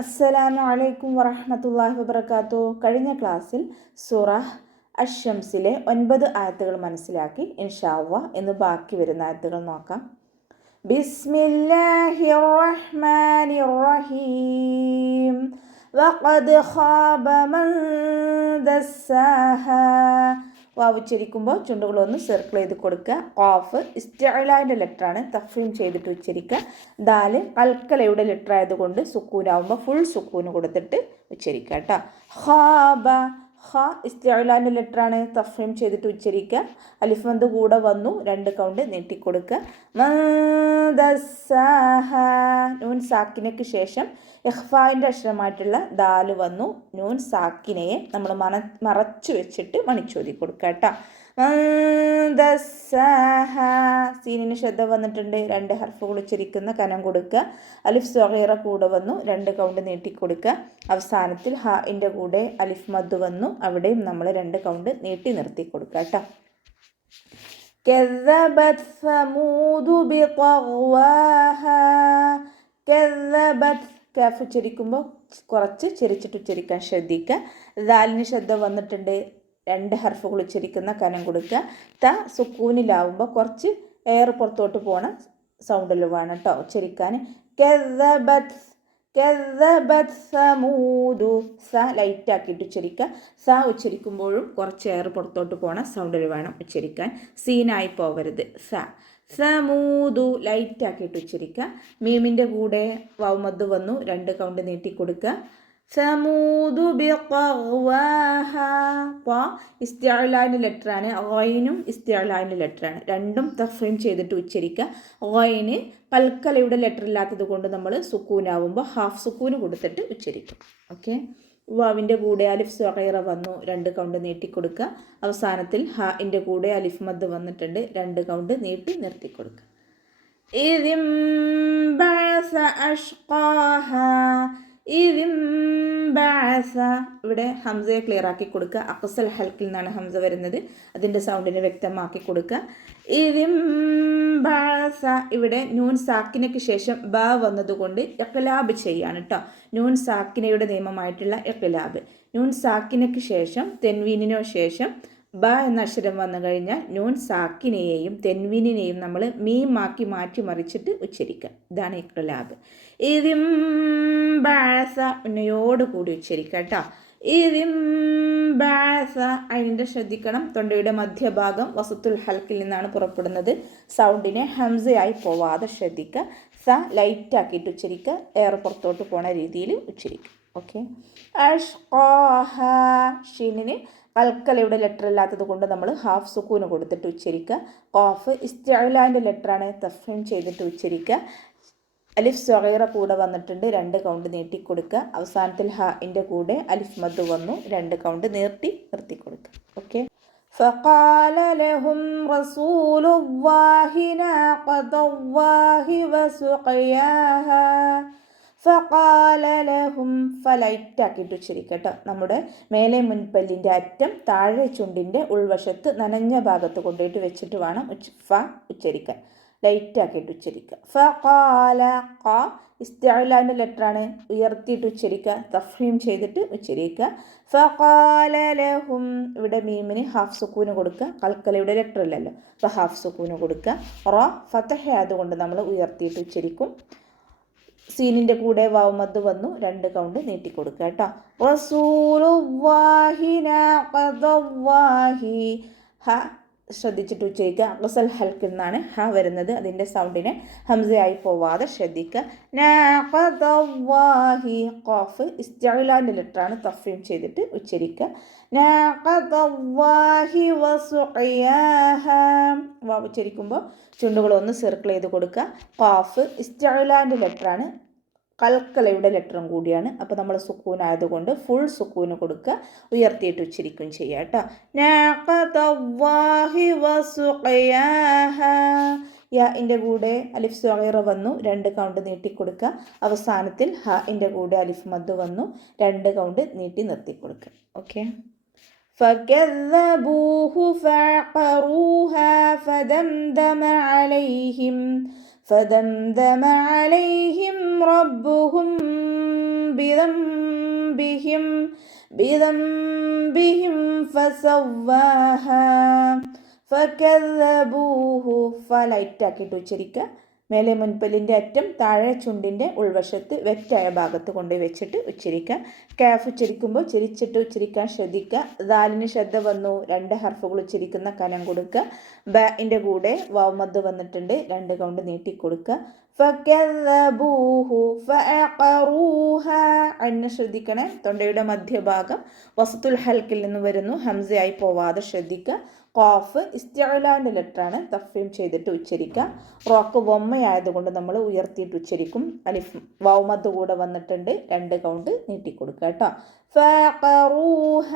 അസ്സലാമു അലൈക്കും വറഹ്മത്തുള്ളാഹി വബറകാതുഹു. കഴിഞ്ഞ ക്ലാസ്സിൽ സൂറ അഷ്ശംസിലെ 9 ആയത്തുകൾ മനസ്സിലാക്കി. ഇൻഷാ അല്ലാഹ് ഇന്ന് ബാക്കി വരുന്ന ആയത്തുകൾ നോക്കാം. ബിസ്മില്ലാഹിർ റഹ്മാനിർ റഹീം. വഖദ് ഖാബ മൻ ദസ്സാഹാ. വാവ് ഉച്ചരിക്കുമ്പോൾ ചുണ്ടുകളൊന്ന് സർക്കിൾ ചെയ്ത് കൊടുക്കുക. ഖാഫ് ഇസ്തിഅലാൻ്റെ ലെറ്ററാണ്, തഫ്രീം ചെയ്തിട്ട് ഉച്ചരിക്കുക. ദാല് കൽക്കലയുടെ ലെറ്റർ ആയതുകൊണ്ട് സുക്കൂനാവുമ്പോൾ ഫുൾ സുക്കൂന് കൊടുത്തിട്ട് ഉച്ചരിക്കുക കേട്ടോ. ഖാബ, ഖ ഇസ്തിഅലാൻ്റെ ലെറ്ററാണ്, തഫ്രീം ചെയ്തിട്ട് ഉച്ചരിക്കുക. അലിഫ് മദ് കൂടെ വന്നു, 2 കൗണ്ട് നീട്ടിക്കൊടുക്കുക. ദസ്സാഹ, നൂൻ സാക്കിനയ്ക്ക് ശേഷം ഇഖ്ഫായിൻ്റെ അക്ഷരമായിട്ടുള്ള ദാല് വന്നു. നൂൻ സാക്കിനയെ നമ്മൾ മറച്ചു വെച്ചിട്ട് മണിച്ചോതി കൊടുക്കുക കേട്ടോ. സീനിന് ശ്രദ്ധ വന്നിട്ടുണ്ട്, 2 ഹർഫുകൾ ഉച്ചരിക്കുന്ന കനം കൊടുക്കുക. അലിഫ് സ്വഗീറ കൂടെ വന്നു, 2 കൗണ്ട് നീട്ടിക്കൊടുക്കുക. അവസാനത്തിൽ ഹാഇൻ്റെ കൂടെ അലിഫ് മദ് വന്നു, അവിടെയും നമ്മൾ 2 കൗണ്ട് നീട്ടി നിർത്തി കൊടുക്കുക കേട്ടോ. كذبت ثمود بطغواها. كذبت കാഫ് ഉച്ചരിക്കുമ്പോൾ കുറച്ച് ചെരിച്ചിട്ട് ഉച്ചരിക്കാൻ ശ്രദ്ധിക്കുക. ദാലിന് ശ്രദ്ധ വന്നിട്ടുണ്ട്, 2 ഹർഫുകൾ ഉച്ചരിക്കുന്ന കനം കൊടുക്കുക. ത സുക്കൂനിലാവുമ്പോൾ കുറച്ച് എയർ പുറത്തോട്ട് പോണ സൗണ്ടിൽ വേണം കേട്ടോ ഉച്ചരിക്കാൻ. കെദബത്, കെദബത് സമൂദു. സ ലൈറ്റ് ആക്കിയിട്ട് ഉച്ചരിക്കുക. സ ഉച്ചരിക്കുമ്പോഴും കുറച്ച് എയർ പുറത്തോട്ട് പോണ സൗണ്ടിൽ വേണം ഉച്ചരിക്കാൻ, സീനായി പോവരുത്. സമൂദു ലൈറ്റ് ആക്കിയിട്ട് ഉച്ചരിക്കുക. മീമിൻ്റെ കൂടെ വൗമദ് വന്നു, 2 കൗണ്ട് നീട്ടിക്കൊടുക്കുക. സമൂദു ബിഖവാഹ. ഇസ്തിഅലാൻ്റെ ലെറ്ററാണ്, ഗൈനും ഇസ്തിഅലാൻ്റെ ലെറ്ററാണ്, രണ്ടും തഫ്രീം ചെയ്തിട്ട് ഉച്ചരിക്കുക. ഗൈന് കൽക്കലയുടെ ലെറ്റർ ഇല്ലാത്തത് കൊണ്ട് നമ്മൾ സുക്കൂനാവുമ്പോൾ ഹാഫ് സുക്കൂന് കൊടുത്തിട്ട് ഉച്ചരിക്കും. ഓക്കെ. വാവിൻ്റെ കൂടെ അലിഫ് സ്വഗീറ വന്നു, 2 കൗണ്ട് നീട്ടിക്കൊടുക്കുക. അവസാനത്തിൽ ഹാഇൻ്റെ കൂടെ അലിഫ് മദ് വന്നിട്ടുണ്ട്, 2 കൗണ്ട് നീട്ടി നിർത്തിക്കൊടുക്കുക. ഇദിംബഅസ അഷ്ഖാഹ. ഇദിംബഅസ, ഇവിടെ ഹംസയെ ക്ലിയർ ആക്കി കൊടുക്കുക. അഖ്സൽ ഹൽക്കിൽ നിന്നാണ് ഹംസ വരുന്നത്, അതിൻ്റെ സൗണ്ടിനെ വ്യക്തമാക്കി കൊടുക്കുക. ഇദിംബഅസ, ഇവിടെ നൂൻ സാക്കിനയ്ക്ക് ശേഷം ബ വന്നതുകൊണ്ട് ഇഖ്ലാബ് ചെയ്യാണ് കേട്ടോ. നൂൻ സാക്കിനയുടെ നിയമമായിട്ടുള്ള ഇഖ്ലാബ്. നൂൻ സാക്കിനയ്ക്ക് ശേഷം തെൻവീനിനോ ശേഷം ബ എന്ന അക്ഷരം വന്നു കഴിഞ്ഞാൽ നൂൻ സാക്കിനെയും തെൻവീനിനെയും നമ്മൾ മീമാക്കി മാറ്റി മറിച്ചിട്ട് ഉച്ചരിക്കുക. ഇതാണ് ഇഖ്ലാബ്. ഇദിംബഅസ ഉന്നയോട് കൂടി ഉച്ചരിക്കുക കേട്ടോ. ഇദിംബഅസ, അതിൻ്റെ ശ്രദ്ധിക്കണം, തൊണ്ടയുടെ മധ്യഭാഗം വസത്തുൽ ഹൽക്കിൽ നിന്നാണ് പുറപ്പെടുന്നത്. സൗണ്ടിനെ ഹംസയായി പോവാതെ ശ്രദ്ധിക്കുക. സ ലൈറ്റ് ആക്കിയിട്ട് ഉച്ചരിക്കുക, എയർ പുറത്തോട്ട് പോണ രീതിയിൽ ഉച്ചരിക്കുക. ഓക്കെ. അഷ്ഖാഹ, ഷീനിന് കൽക്കലയുടെ ലെറ്റർ ഇല്ലാത്തത് കൊണ്ട് നമ്മൾ ഹാഫ് സുക്കൂന് കൊടുത്തിട്ട് ഉച്ചരിക്കുക. ഖാഫ് ഇസ്തിഅലാൻ്റെ ലെറ്ററാണ്, തഫ്രീം ചെയ്തിട്ട് ഉച്ചരിക്കുക. അലിഫ് സ്വഗീറ കൂടെ വന്നിട്ടുണ്ട്, 2 കൗണ്ട് നീട്ടിക്കൊടുക്കുക. അവസാനത്തിൽ ഹാഇൻ്റെ കൂടെ അലിഫ് മദ് വന്നു, 2 കൗണ്ട് നിർത്തി കൊടുക്കുക. ഓക്കെ. فقال لهم رسول الله ناقة الله وسقياها. ഫഖാല ലഹും, ഫലൈറ്റ് ആക്കിയിട്ട് ഉച്ചരിക്കട്ടോ. നമ്മുടെ മേലെ മുൻപല്ലിൻ്റെ അറ്റം താഴെ ചുണ്ടിൻ്റെ ഉൾവശത്ത് നനഞ്ഞ ഭാഗത്ത് കൊണ്ടുപോയിട്ട് വെച്ചിട്ട് വേണം ഫ ഉച്ചരിക്കാൻ, ലൈറ്റ് ആക്കിയിട്ട് ഉച്ചരിക്കുക. ഫഖാല, ഖ ഇസ്തിഅലാൻ്റെ ലെറ്ററാണ്, ഉയർത്തിയിട്ട് ഉച്ചരിക്കുക, തഫ്ഹീം ചെയ്തിട്ട് ഉച്ചരിക്കുക. ഫഖാല ലഹും, ഇവിടെ മീമിന് ഹാഫ് സുക്കൂന് കൊടുക്കുക, കൽക്കലയുടെ ലെറ്റർ ഇല്ലല്ലോ, അപ്പോൾ ഹാഫ് സുക്കൂന് കൊടുക്കുക. റ ഫതഹ ആയതുകൊണ്ട് നമ്മൾ ഉയർത്തിയിട്ട് ഉച്ചരിക്കും. സീനിൻ്റെ കൂടെ വാവുമദ് വന്നു, 2 കൗണ്ട് നീട്ടിക്കൊടുക്കുക കേട്ടോ. റസൂലുള്ളാഹി നാഖത്തുല്ലാഹി. ഹ ശ്രദ്ധിച്ചിട്ട് ഉച്ചരിക്കുക. അഖ്സൽ ഹൽക്കിൽ നിന്നാണ് ഹ വരുന്നത്, അതിൻ്റെ സൗണ്ടിനെ ഹംസയായി പോവാതെ ശ്രദ്ധിക്കുക. നാഖത്തുല്ലാഹി. ഖാഫ് ഇസ്തിഅലാൻ്റെ ലെറ്ററാണ്, തഫ്രീം ചെയ്തിട്ട് ഉച്ചരിക്കുക. നാഖത്തുല്ലാഹി വസുഖിയാഹ. വാവ് ഉച്ചരിക്കുമ്പോൾ ചുണ്ടുകളൊന്ന് സർക്കിൾ ചെയ്ത് കൊടുക്കുക. ഖാഫ് ഇസ്തിഅലാൻ്റെ ലെറ്ററാണ്, കൽക്കലയുടെ ലെറ്ററും കൂടിയാണ്, അപ്പോൾ നമ്മൾ സുക്കൂൻ ആയതുകൊണ്ട് ഫുൾ സുക്കൂന് കൊടുക്കുക, ഉയർത്തിയിട്ട് ഉച്ചരിക്കുകയും ചെയ്യുക കേട്ടോ. നാഖത്തുല്ലാഹി വസുഖിയാഹ. യാഇൻ്റെ കൂടെ അലിഫ് സ്വഗീറ വന്നു, 2 കൗണ്ട് നീട്ടിക്കൊടുക്കുക. അവസാനത്തിൽ ഹാഇൻ്റെ കൂടെ അലിഫ് മദ് വന്നു, 2 കൗണ്ട് നീട്ടി നിർത്തിക്കൊടുക്കുക. ഓക്കെ. فكذبوه فعقروها فدمدم عليهم ربهم بذنبهم بذنبهم فسواها فكذبوه ലൈറ്റാക്കിയിട്ട് ഉച്ചരിക്കുക. മേലെ മുൻപല്ലിൻ്റെ അറ്റം താഴെ ചുണ്ടിൻ്റെ ഉൾവശത്ത് വെറ്റായ ഭാഗത്ത് കൊണ്ടുപോയി വെച്ചിട്ട് ഉച്ചരിക്കുക. കാഫ് ഉച്ചരിക്കുമ്പോൾ ചിരിച്ചിട്ട് ഉച്ചരിക്കാൻ ശ്രദ്ധിക്കുക. ദാലിന് ശ്രദ്ധ വന്നു, 2 ഹർഫുകൾ ഉച്ചരിക്കുന്ന കനം കൊടുക്കുക. ബഇൻ്റെ കൂടെ വൗമദ് വന്നിട്ടുണ്ട്, 2 കൗണ്ട് നീട്ടിക്കൊടുക്കുക. ഫകദബൂഹു ഫഅഖറൂഹ. അന്ന് ശ്രദ്ധിക്കണേ, തൊണ്ടയുടെ മധ്യഭാഗം വസത്തുൽ ഹൽക്കിൽ നിന്ന് വരുന്നു, ഹംസയായി പോവാതെ ശ്രദ്ധിക്കുക. ഖാഫ് ഇസ്തിഅലാൻ്റെ ലെറ്ററാണ്, തഫ്വീം ചെയ്തിട്ട് ഉച്ചരിക്കുക. റോക്ക് വൊമ്മയായതുകൊണ്ട് നമ്മൾ ഉയർത്തിയിട്ട് ഉച്ചരിക്കും. അലിഫ് വൗമദ് കൂടെ വന്നിട്ടുണ്ട്, 2 കൗണ്ട് നീട്ടിക്കൊടുക്കുക കേട്ടോ. ഫഖറൂഹ.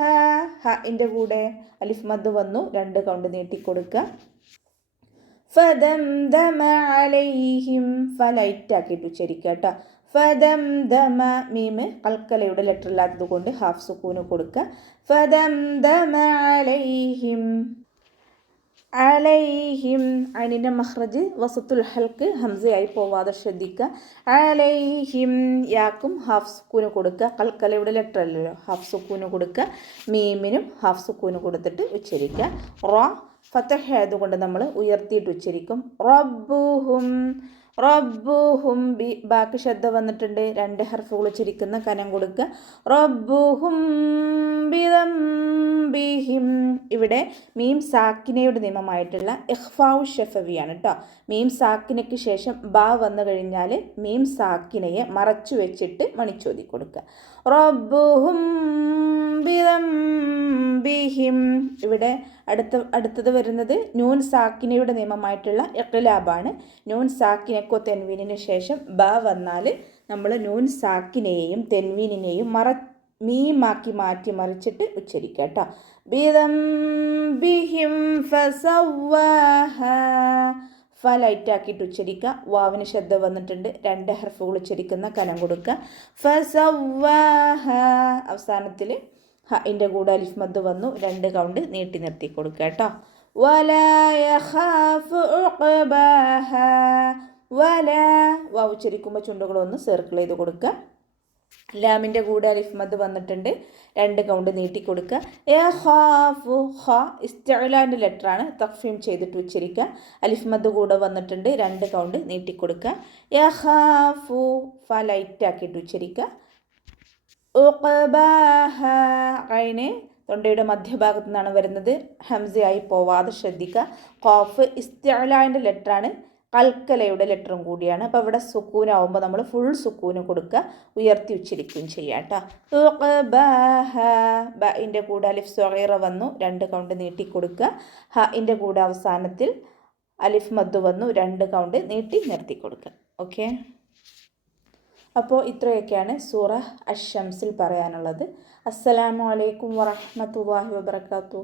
ഹഇൻ്റെ കൂടെ അലിഫ് മദ് വന്നു, 2 കൗണ്ട് നീട്ടിക്കൊടുക്കുക. ഫദംദമ അലൈഹിം. ലൈറ്റാക്കിയിട്ട് ഉച്ചരിക്കുക കേട്ടോ. ഫദംദമ. മീമ് കൽക്കലയുടെ ലെറ്റർ ഇല്ലാത്തത് കൊണ്ട് ഹാഫ് സുക്കൂന് കൊടുക്കുക. ഫദംദമ അലൈഹിം. അലൈഹിം. അനിൻ്റെ മഖ്റജ് വസത്തുൽ ഹൽക്ക് ഹംസയായി പോവാതെ ശ്രദ്ധിക്കുക. അലൈഹിം. യാക്കും ഹാഫ് സുക്കൂന് കൊടുക്കുക. കൽക്കലയുടെ ലെറ്റർ അല്ലല്ലോ, ഹാഫ് സുക്കൂന് കൊടുക്കുക. മീമിനും ഹാഫ് സുക്കൂന് കൊടുത്തിട്ട് ഉച്ചരിക്കുക. റ ഫതഹ് ആയതുകൊണ്ട് നമ്മൾ ഉയർത്തിയിട്ട് ഉച്ചരിക്കും. റബ്ബുഹും. റബ്ബുഹും. ബാക്കി ശ്രദ്ധ വന്നിട്ടുണ്ട്, 2 ഹർഫുകൾ ഉച്ചരിക്കുന്ന കനം കൊടുക്കുക. റബ്ബുഹും ബിദംബിഹിം. ഇവിടെ മീം സാക്കിനയുടെ നിയമമായിട്ടുള്ള ഇഖ്ഫാഉ ഷഫവിയാണ് കേട്ടോ. മീം സാക്കിനയ്ക്ക് ശേഷം ബ വന്നു കഴിഞ്ഞാൽ മീം സാക്കിനയെ മറച്ചു വെച്ചിട്ട് മണിച്ചോതി കൊടുക്കുക. റബ്ബുഹും ബിദംബിഹിം. ഇവിടെ അടുത്തത് വരുന്നത് നൂൻ സാക്കിനയുടെ നിയമമായിട്ടുള്ള ഇഖ്ലാബാണ്. നൂൻ സാക്കിനക്കോ തെൻവീനിന് ശേഷം ബ വന്നാൽ നമ്മൾ നൂൻ സാക്കിനെയും തെൻവീനിനെയും മീമാക്കി മാറ്റി മറിച്ചിട്ട് ഉച്ചരിക്കുക കേട്ടോ. ബിദംബിഹിം ഫസവ്വാഹ. ലൈറ്റാക്കിയിട്ട് ഉച്ചരിക്കുക. വാവിന് ശ്രദ്ധ വന്നിട്ടുണ്ട്, 2 ഹർഫുകൾ ഉച്ചരിക്കുന്ന കനം കൊടുക്കുക. ഫസവ്വാഹ. അവസാനത്തിൽ ഹഇൻ്റെ കൂടെ അലിഫ് മദ് വന്നു, 2 കൗണ്ട് നീട്ടി നിർത്തി കൊടുക്കുക കേട്ടോ. വലാ യഖാഫു ഉഖ്ബാഹ. വലാ. വാവ് ഉച്ചരിക്കുമ്പോൾ ചുണ്ടുകളൊന്ന് സർക്കിൾ ചെയ്ത് കൊടുക്കുക. ലാമിൻ്റെ കൂടെ അലിഫ് മദ് വന്നിട്ടുണ്ട്, 2 കൗണ്ട് നീട്ടിക്കൊടുക്കുക. യഖാഫു. ഖ ഇസ്തിഅലാൻ്റെ ലെറ്ററാണ്, തഫ്വീം ചെയ്തിട്ട് ഉച്ചരിക്കുക. അലിഫ് മദ് കൂടെ വന്നിട്ടുണ്ട്, 2 കൗണ്ട് നീട്ടിക്കൊടുക്കുക. യഖാഫു. ലൈറ്റാക്കിയിട്ട് ഉച്ചരിക്കുക. ഉഖ്ബാഹ. ഐന് തൊണ്ടയുടെ മധ്യഭാഗത്തു നിന്നാണ് വരുന്നത്, ഹംസയായി പോവാതെ ശ്രദ്ധിക്കുക. ഖാഫ് ഇസ്തിഅലാൻ്റെ ലെറ്ററാണ്, കൽക്കലയുടെ ലെറ്ററും കൂടിയാണ്. അപ്പോൾ ഇവിടെ സുക്കൂനാവുമ്പോൾ നമ്മൾ ഫുൾ സുക്കൂന് കൊടുക്കുക, ഉയർത്തി ഉച്ചരിക്കുകയും ചെയ്യാം കേട്ടോ. ഉഖ്ബാഹ. ബഇൻ്റെ കൂടെ അലിഫ് സ്വഗീറ വന്നു, 2 കൗണ്ട് നീട്ടിക്കൊടുക്കുക. ഹഇൻ്റെ കൂടെ അവസാനത്തിൽ അലിഫ് മദ് വന്നു, 2 കൗണ്ട് നീട്ടി നിർത്തി കൊടുക്കുക. ഓക്കെ, അപ്പോൾ ഇത്രയൊക്കെയാണ് സൂറ അശംസിൽ പറയാനുള്ളത്. അസ്സലാമു അലൈക്കും വറഹ്മത്തുള്ളാഹി വബറകാതുഹു.